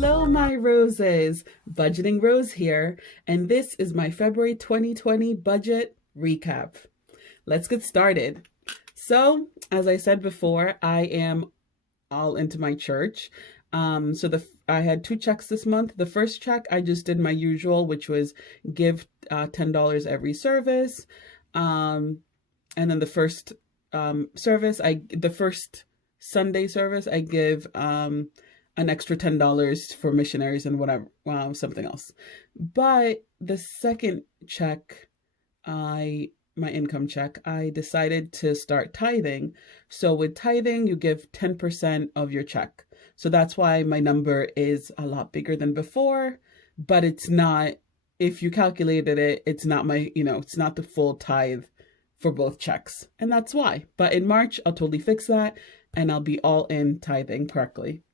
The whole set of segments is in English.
Hello, my roses. Budgeting Rose here, and this is my February 2020 budget recap. Let's get started. So, as I said before, I am all into my church. I had two checks this month. The first check I just did my usual, which was give $10 every service, and then the first the first Sunday service, I give an extra $10 for missionaries and whatever, something else. But the second check, my income check, I decided to start tithing. So with tithing, you give 10% of your check. So that's why my number is a lot bigger than before, but it's not, if you calculated it, it's not it's not the full tithe for both checks. And that's why. But in March, I'll totally fix that and I'll be all in tithing correctly.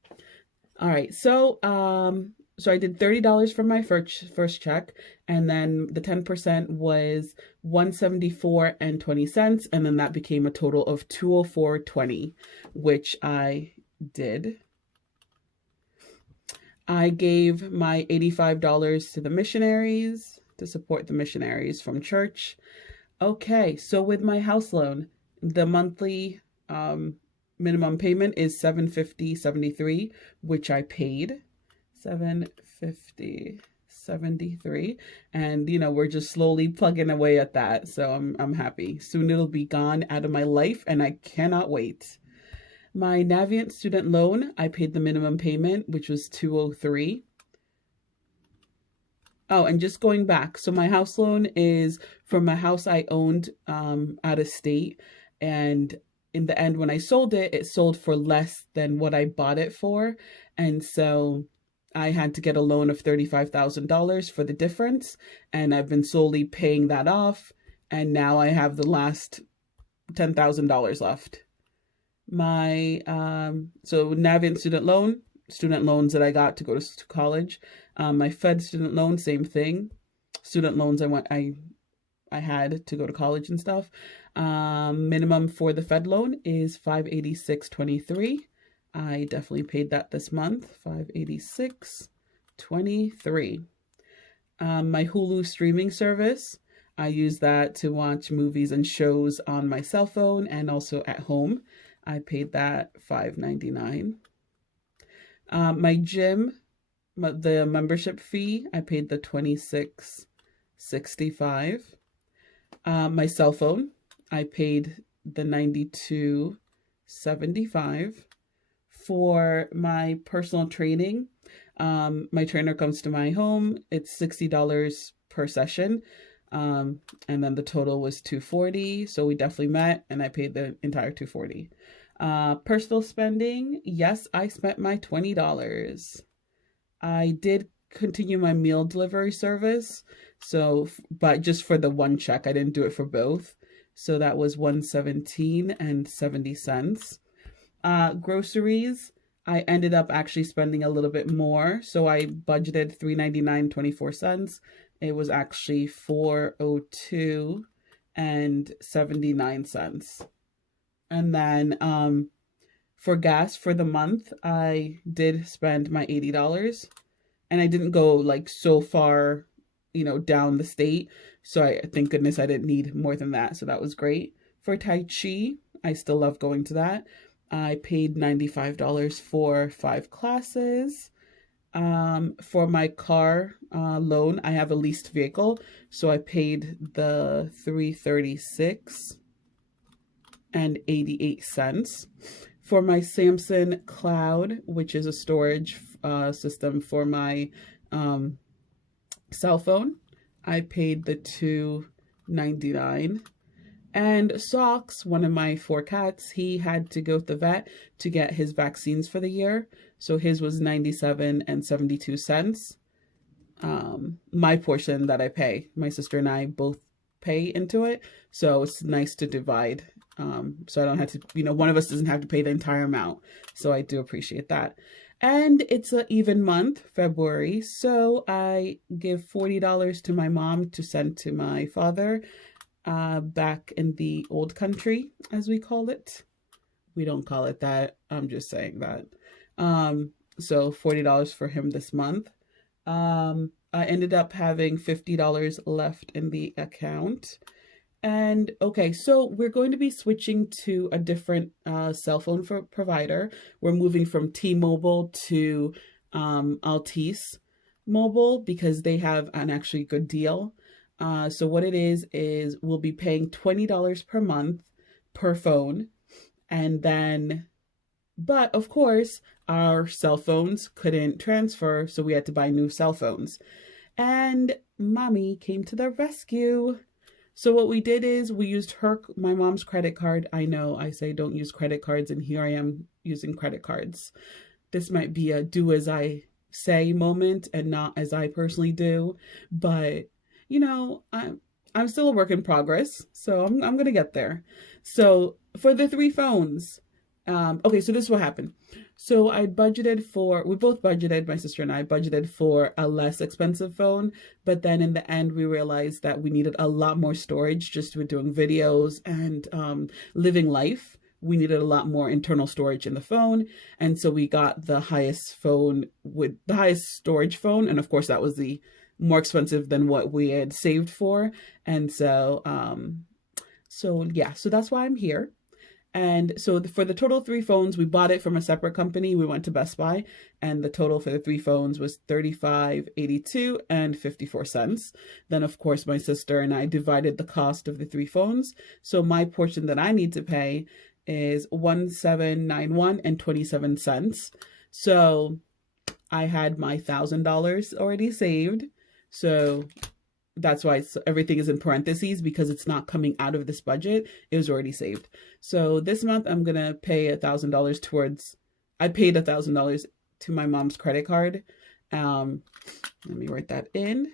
All right, so I did $30 for my first check, and then the 10% was $174.20, and then that became a total of $204.20, which I did. I gave my $85 to the missionaries to support the missionaries from church. Okay, so with my house loan, the monthly minimum payment is $750.73, which I paid $750.73, and we're just slowly plugging away at that. So I'm happy. Soon it'll be gone out of my life, and I cannot wait. My Navient student loan, I paid the minimum payment, which was $203. Oh, and just going back, so my house loan is from a house I owned out of state, and in the end, when I sold it, it sold for less than what I bought it for. And so I had to get a loan of $35,000 for the difference. And I've been slowly paying that off. And now I have the last $10,000 left. My, so Navient student loans that I got to go to college. My Fed student loan, same thing. Student loans I had to go to college and stuff. Minimum for the Fed loan is $586.23. I definitely paid that this month, $586.23. My Hulu streaming service, I use that to watch movies and shows on my cell phone and also at home. I paid that $5.99. My gym, the membership fee, I paid the $26.65. My cell phone, I paid the $92.75. For my personal training, my trainer comes to my home. It's $60 per session. And then the total was $240. So we definitely met, and I paid the entire $240. Personal spending, yes, I spent my $20. I did continue my meal delivery service. So, but just for the one check, I didn't do it for both. So that was $117.70. Groceries, I ended up actually spending a little bit more. So I budgeted $399.24. It was actually $402.79. And then for gas for the month, I did spend my $80. And I didn't go like so far, down the state. So I thank goodness I didn't need more than that. So that was great. For Tai Chi, I still love going to that. I paid $95 for 5 classes. For my car loan, I have a leased vehicle. So I paid the $336.88. For my Samsung Cloud, which is a storage system for my cell phone, I paid the $299. And Socks, one of my 4 cats, he had to go to the vet to get his vaccines for the year. So his was $97.72. My portion that I pay, my sister and I both pay into it. So it's nice to divide. So I don't have to, one of us doesn't have to pay the entire amount. So I do appreciate that. And it's an even month, February. So I give $40 to my mom to send to my father back in the old country, as we call it. We don't call it that. I'm just saying that. So $40 for him this month. I ended up having $50 left in the account. And okay, so we're going to be switching to a different cell phone provider. We're moving from T-Mobile to Altice Mobile because they have an actually good deal. So what it is we'll be paying $20 per month per phone. And then, but of course, our cell phones couldn't transfer, so we had to buy new cell phones. And mommy came to the rescue. So what we did is we used my mom's credit card. I know I say don't use credit cards, and here I am using credit cards. This might be a do as I say moment and not as I personally do, but you know, I'm still a work in progress, so I'm gonna get there. So for the 3 phones, okay, so this is what happened. So we both budgeted, my sister and I budgeted for a less expensive phone, but then in the end we realized that we needed a lot more storage just with doing videos and living life. We needed a lot more internal storage in the phone. And so we got the highest phone with the highest storage phone. And of course that was the more expensive than what we had saved for. And so, so that's why I'm here. And so for the total 3 phones, we bought it from a separate company. We went to Best Buy, and the total for the 3 phones was $35.82 and 54 cents. Then, of course, my sister and I divided the cost of the 3 phones. So my portion that I need to pay is $1,791 and 27 cents. So I had my $1,000 already saved. So that's why everything is in parentheses, because it's not coming out of this budget. It was already saved. So this month I'm going to pay $1,000 towards, I paid $1,000 to my mom's credit card. Let me write that in.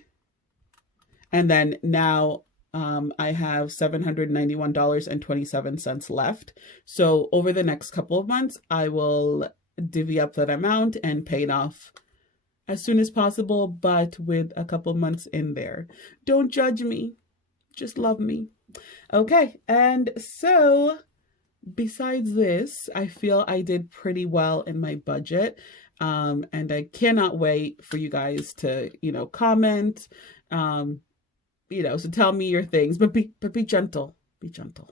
And then now I have $791 and 27 cents left. So over the next couple of months, I will divvy up that amount and pay it off as soon as possible, but with a couple months in there. Don't judge me, just love me. Okay, and so besides this, I feel I did pretty well in my budget. And I cannot wait for you guys to, comment, so tell me your things, but be gentle, be gentle.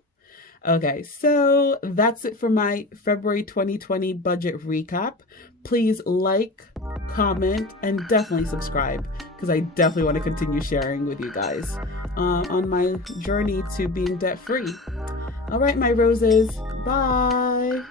Okay, so that's it for my February 2020 budget recap. Please like, comment, and definitely subscribe, because I definitely want to continue sharing with you guys on my journey to being debt-free. All right, my roses, bye.